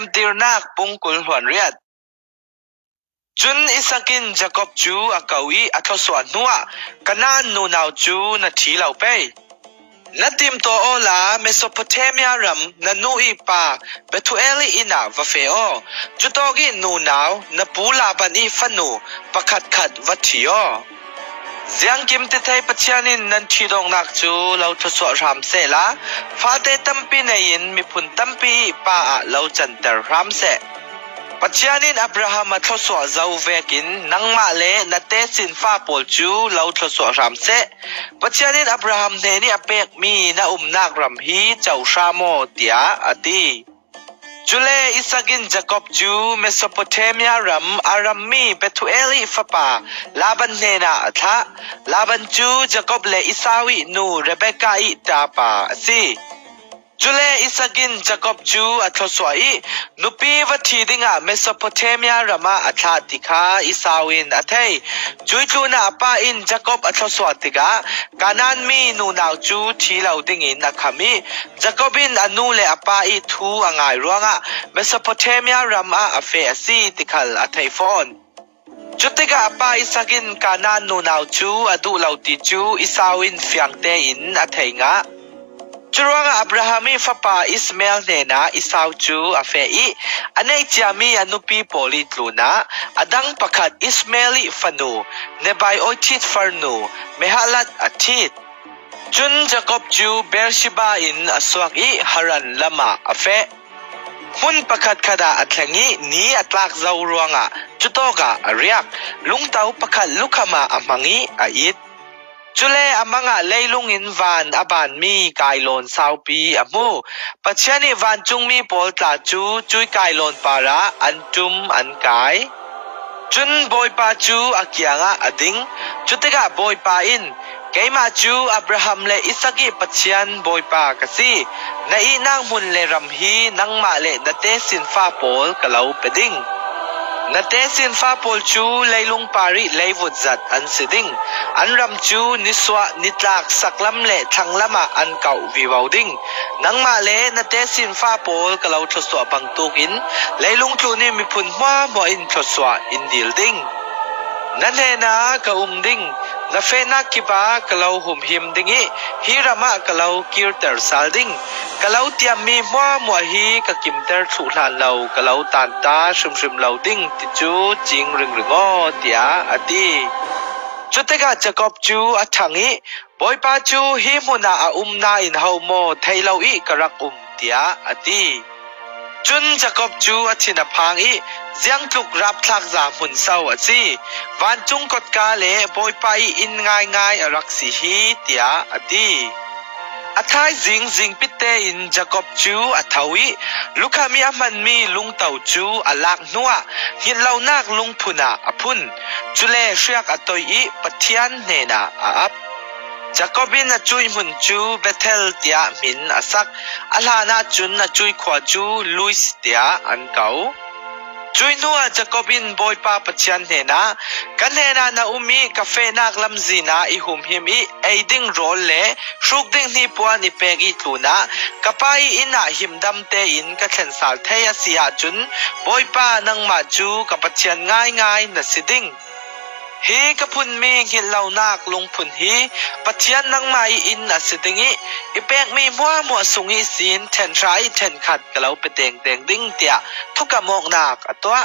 มติรนักปุงกุลหวนเรียดจุนอิสักินจะกบจูอากาวีอัทสวนนัวกนานนูนาวจูนาทีเหล่าไปนัดติมตัวโอลาเมโสโปเตเมียรัมนันนูอีปาเบทูเอลีอินาวาเฟโอจุตอกินูนาวนับปูลาบันอีฟันูประคัดขัดวัติโอเสียงกิมติไทยปัจจานินนันทีดงนักจูเราทศวรามเสลาฟาเตตัมปีเนยินมีพุนตัมปีปาเราจันเตอร์รามเสปัจจานินอับราฮัมทศวเจ้าเวกินนังมาเลนัเตสินฟ้าปอลจูเราทศวรามเสปัจจานินอับราฮัมเนนี่อเปกมีนานักรัมฮีเจ้าชาโมเตียอตีจุเลอิสกินจะกบจูเมโสโปเตเมียรัมอารัมมีเบทูเอลีฟปาลาบันเนนาอัทะลาบันจูจะกบเลอิสาวินูเรเบกาอิตาปาซีจุเลอิสกินจะกบจูอัทสวายนุปีวัตีดิงะเมโสโปเตเมียรัมอัทะติคาอิสาวินอัทเฮจุยตูนาปาอินจะกบอัทสวติกากานันมีนูนาวจูทีเหล่าดิงินนักขมิจะกบินอนูเลอปาอิทูอ่างไงรัวงะเมโสโปเตเมียรัมอเฟอซีติคัลอัทไฮฟอนจุติกาปาอิสกินกานันนูนาวจูอดุเหล่าติจูอิสาวินเฟียงเตอินอัทไฮงะจรวงอับราฮัมีฟปาอิสเมลเนนาอิสาวจูอเฟอีอันเนจามีอนุปีโปลิตลูนาอดังประคัดอิสเมลิฟนูเนบายโอทิตฟร์นูเมฮัลัดอาทิตจุนจะกบจูเบลชิบาอินอสวกอีฮารันลมาอเฟมุนประคัดขดาอัตลงีนี้อัตลักเจ้ารวงจุโตกะเรียกลุงเตาประคัดลุขมาอมังีอิดจุเลอมังะเลลุงอินวานอบานมีกายโลนซาวปีอมูปัจเจนิวานจุงมีโปลตาจูจุยกายโลนปาระอันจุมอันกายจุนบอยปาจูอากิยงะอดิงจุติกะบอยปาอินเกมาจูอับราฮัมเลอิสกิปัจเจนบอยปากะซีในอีนางมุนเลรัมฮีนังมาเลนเตสินฟ้าโปลกะเลาเปดิงนาเตสินฟ้าโปลจูเลยลุงปาริเลยวุดจัดอันสิดิงอันรำจูนิสวะนิตลากสักลำเละทั้งละมาอันเก่าวิวาวดิงนังมาเลนาเตสินฟ้าโปลกะเราทศวบังตุกินเลยลุงทูนี่มีพุนว่าบ่อินทศวอินดิลดิงนั่นเฮนากะดิงนาเฟนักกิบากะเราหุมหิมดิงิฮิรามะกะเรากิรเตอร์ซาลดิงกะเราเตียมมีมัวฮีกะกิมเตอร์สุลานเรากะเราตานตาชุมเราดิงติจูจิงรึงรึงอเตียอติจุตกะจะกบจูอัทังอีบอยปาจูฮิมุนานาอินเฮาโมไทเราอีกะรักเตียอติจุนจะกบจูอธินพังอีเสียงทุกรับทักษามุนเศร้าสิวันจุงกดกาเลบอยไปอินง่ายรักสิฮีเตียอดีอัทายจิงปิเตอินจะกบจูอัทวิลูกมีมันมีลุงเต่าจูอลักนัวหินเหล่านักลุงพุนาอพุนจุเลเชียกอตอยปัทยันเนนาอับจะกบินจุยมุนจูเบเทลเตียมินอสักอลานาจุนจุยขวาจูลุยสเตียอันเก่าจุยนัวจะกบินบอยปาปัจจันเนนากันเนนานาอุมีกาเฟนักลำจีนาอิหุมหิมอีเอดิงโรลเล่ชุกดิงนิปวานิเปกิตูนากะปายอินาหิมดำเตอินกะเทนสาลเทียสิอาจุนบอยปานังมาจูกับปัจจันง่ายนัสิดิงฮีกะพุนมีหินเหล่านักลงพุนฮีปัจจันนังมาอินนัสิดิงิอีเปกมีมัวสุงิสินเทนไรเทนขัดกะเราไปเตงดิงเตียทุกกะมอกนักตัว